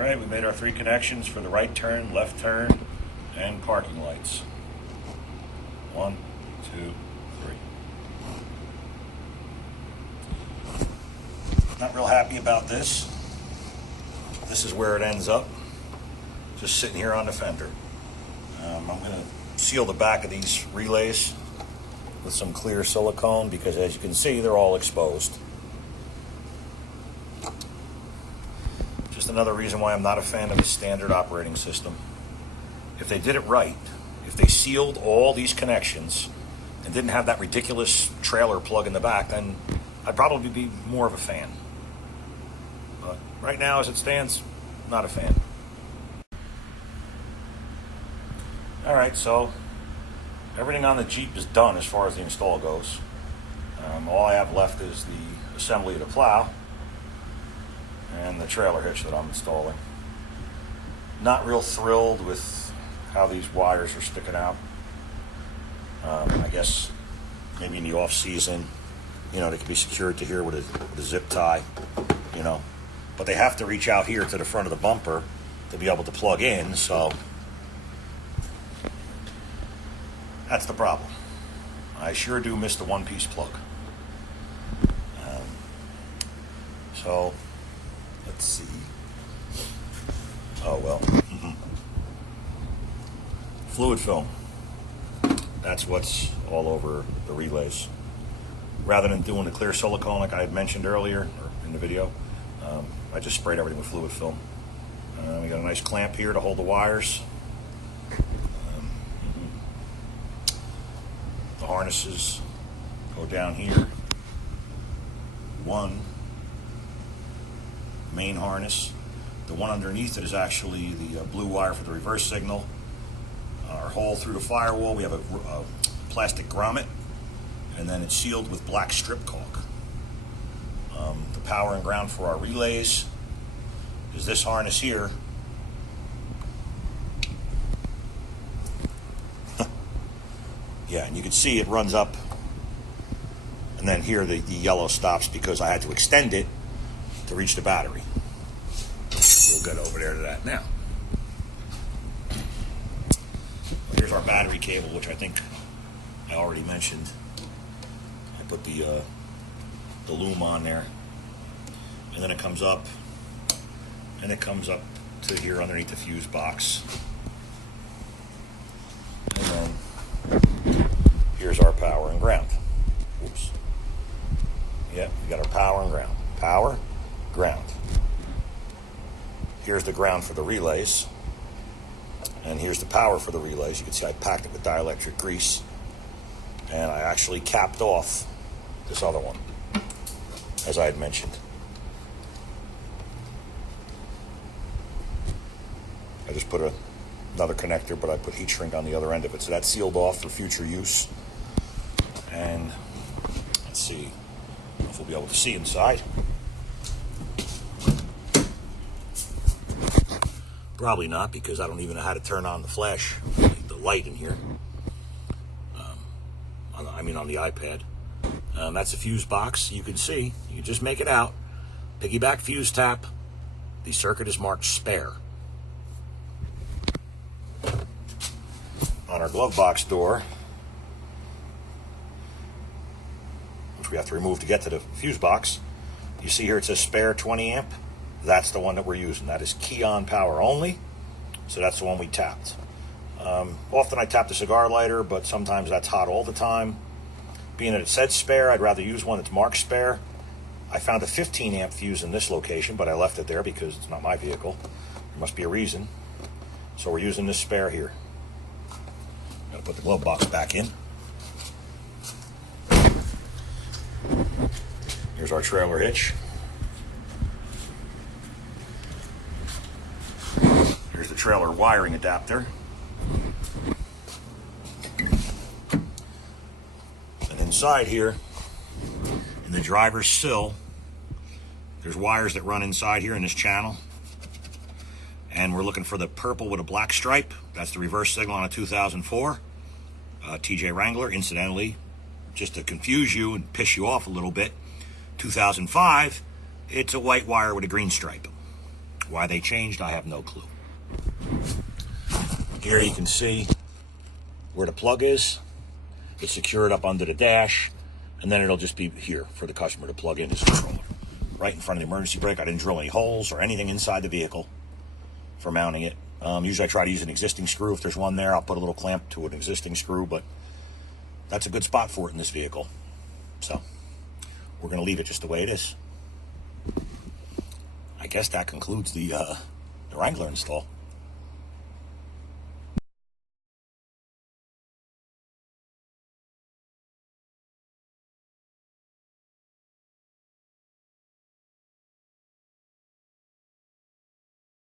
Alright, we made our 3 connections for the right turn, left turn, and parking lights. 1, 2, 3. Not real happy about this. This is where it ends up. Just sitting here on the fender. I'm going to seal the back of these relays with some clear silicone because, as you can see, they're all exposed. Just another reason why I'm not a fan of a standard operating system. If they did it right, if they sealed all these connections and didn't have that ridiculous trailer plug in the back, then I'd probably be more of a fan. But right now, as it stands, not a fan. Alright, so everything on the Jeep is done as far as the install goes. All I have left is the assembly of the plow and the trailer hitch that I'm installing. Not real thrilled with how these wires are sticking out. I guess maybe in the off season, they can be secured to here with a zip tie, but they have to reach out here to the front of the bumper to be able to plug in, so that's the problem. I sure do miss the one-piece plug. So let's see. Oh well. Fluid film. That's what's all over the relays. Rather than doing the clear silicone like I had mentioned earlier or in the video, I just sprayed everything with fluid film. We got a nice clamp here to hold the wires. The harnesses go down here. One main harness. The one underneath it is actually the blue wire for the reverse signal. Our hole through the firewall, we have a plastic grommet, and then it's sealed with black strip caulk. The power and ground for our relays is this harness here. Yeah, and you can see it runs up, and then here the yellow stops because I had to extend it to reach the battery. We'll get over there to that now. Here's our battery cable, which I think I already mentioned. I put the loom on there, and then it comes up, and it comes up to here underneath the fuse box. And then here's our power and ground. Oops. Yeah, we got our power and ground. Power, ground. Here's the ground for the relays, and here's the power for the relays. You can see I packed it with dielectric grease, and I actually capped off this other one, as I had mentioned. I just put another connector, but I put heat shrink on the other end of it, so that's sealed off for future use. And let's see if we'll be able to see inside. Probably not, because I don't even know how to turn on the flash, the light in here. On the iPad. That's a fuse box. You can see, you can just make it out. Piggyback fuse tap. The circuit is marked spare. On our glove box door, which we have to remove to get to the fuse box, you see here it says spare 20 amp. That's the one that we're using. That is key-on power only, so that's the one we tapped. Often I tap the cigar lighter, but sometimes that's hot all the time. Being that it said spare, I'd rather use one that's marked spare. I found a 15 amp fuse in this location, but I left it there because it's not my vehicle. There must be a reason. So we're using this spare here. Gotta put the glove box back in. Here's our trailer hitch. Here's the trailer wiring adapter. And inside here, in the driver's sill, there's wires that run inside here in this channel. And we're looking for the purple with a black stripe. That's the reverse signal on a 2004 TJ Wrangler. Incidentally, just to confuse you and piss you off a little bit, 2005, it's a white wire with a green stripe. Why they changed, I have no clue. Here you can see where the plug is. It's secured up under the dash, and then it'll just be here for the customer to plug in his controller. Right in front of the emergency brake. I didn't drill any holes or anything inside the vehicle for mounting it. Usually I try to use an existing screw. If there's one there, I'll put a little clamp to an existing screw, but that's a good spot for it in this vehicle. So we're going to leave it just the way it is. I guess that concludes the Wrangler install.